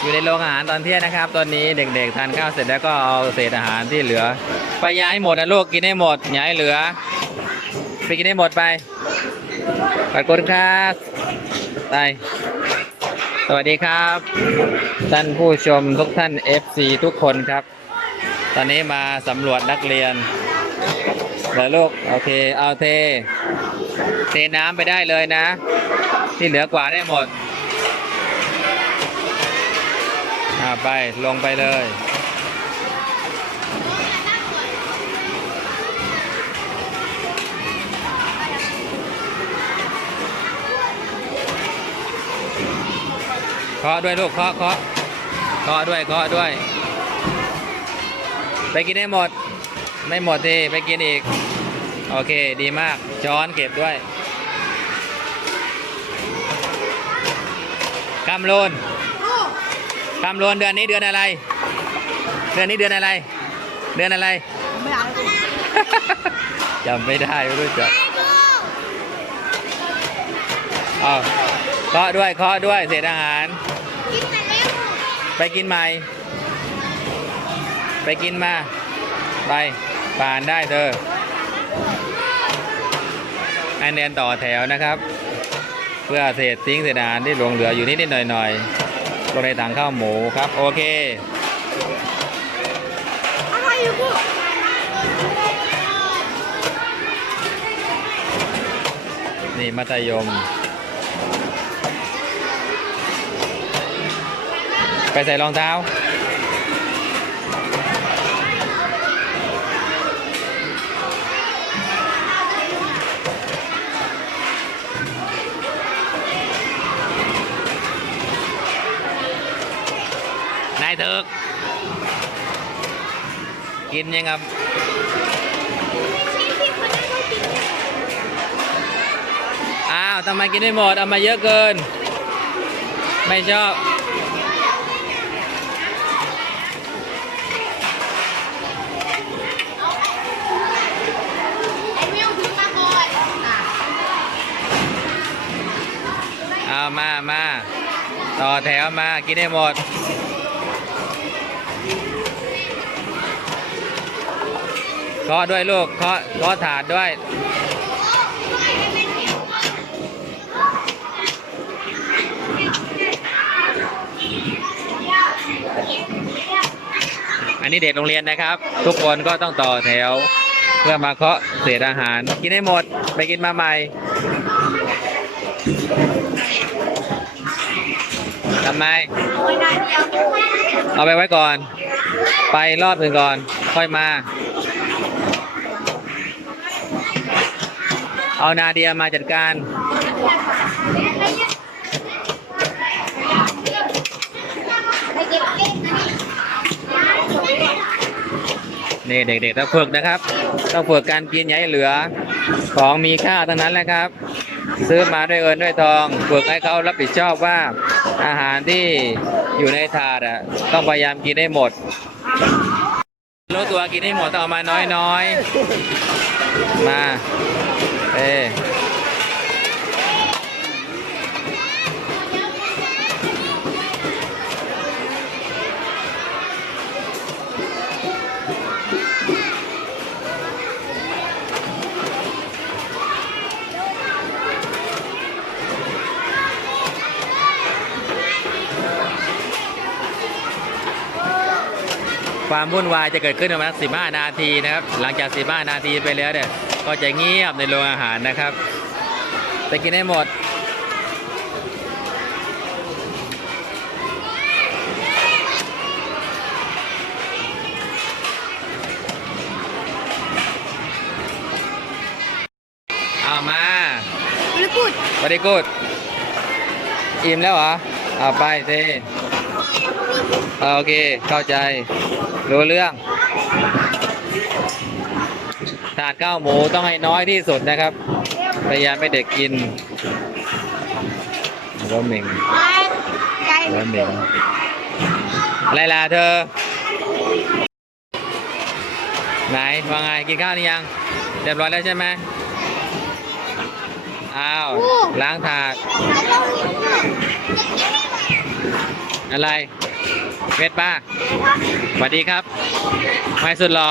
อยู่ในโรงอาหารตอนเที่ยงนะครับ ตอนนี้เด็กๆทานข้าวเสร็จแล้วก็เอาเศษอาหารที่เหลือ ไปย้ายหมดนะลูกกินให้หมดย้ายเหลือไปกินให้หมดไปขอบคุณครับไปสวัสดีครับ ท่านผู้ชมทุกท่าน FC ทุกคนครับ ตอนนี้มาสำรวจนักเรียนเหลือลูก โอเค เอาเท เทน้ำไปได้เลยนะ ที่เหลือกว่าได้หมดอ่าไปลงไปเลยเคาะด้วยลูกเคาะเคาะเคาะด้วยเคาะด้วย ไปกินให้หมด ไม่หมดทีไปกินอีก โอเคดีมากช้อนเก็บด้วยำโลนคำโลนเดือนนี้เดือนอะไร เดือนนี้เดือนอะไร เดือนอะไรไม่เอาเลยจำไม่ได้ไม่รู้จักเอาเคาะด้วยเคาะด้วยเศษอาหารกินแต่เร็วไปกินใหม่ ไปกินมา ไปผ่านได้เธอให้เรียนต่อแถวนะครับ เพื่อเศษทิ้งเศษอาหารที่หลงเหลืออยู่นิดๆหน่อยๆลงในถังข้าวหมูครับ โอเคนี่มัธยม ไปใส่รองเท้า กินยังครับอ้าวทำไมกินไม่หมด เอามาเยอะเกิน ไม่ชอบอ้วิวถึงมาก่อนเอามามา ต่อแถวมา กินให้หมด เคาะด้วยลูกเคาะเคาะถาดด้วย อันนี้เด็กโรงเรียนนะครับ ทุกคนก็ต้องต่อแถว เพื่อมาเคาะเศษอาหาร กินให้หมดไปกินมาใหม่ทำไม เอาไปไว้ก่อน ไปรอบหนึ่งก่อน ค่อยมา เอานาเดียมาจัดการเนี่เด็กๆต้องฝึกนะครับ ต้องฝึกการกินอย่าให้เหลือ ของมีค่าทั้งนั้นแหละครับ ซื้อมาด้วยเงินด้วยทองฝึกให้เขารับผิดชอบว่าอาหารที่อยู่ในถาดอะต้องพยายามกินให้หมดรู้ตัวกินให้หมดต้องเอามาน้อยๆ มา เอความวุ่นวายจะเกิดขึ้นประมาณสิบห้านาทีนะครับ หลังจากสิบห้านาทีไปแล้วเนี่ย ก็จะเงียบในโรงอาหารนะครับไปกินให้หมดเอามาไม่พูดสวัสดีกูดอิ่มแล้วเหรอเอาไปเทโอเค เข้าใจ รู้เรื่อง ถาดข้าวหมูต้องให้น้อยที่สุดนะครับ พยายามให้เด็กกินร้เหม่งไปไกลร้เหม่งอะไรล่ะเธอ ไหนว่าไงกินข้าวหรือยัง เรียบร้อยแล้วใช่ไหมอ้าว ล้างถาด อะไรเวทป้าสวัสดีครับ ไม่สุดรอ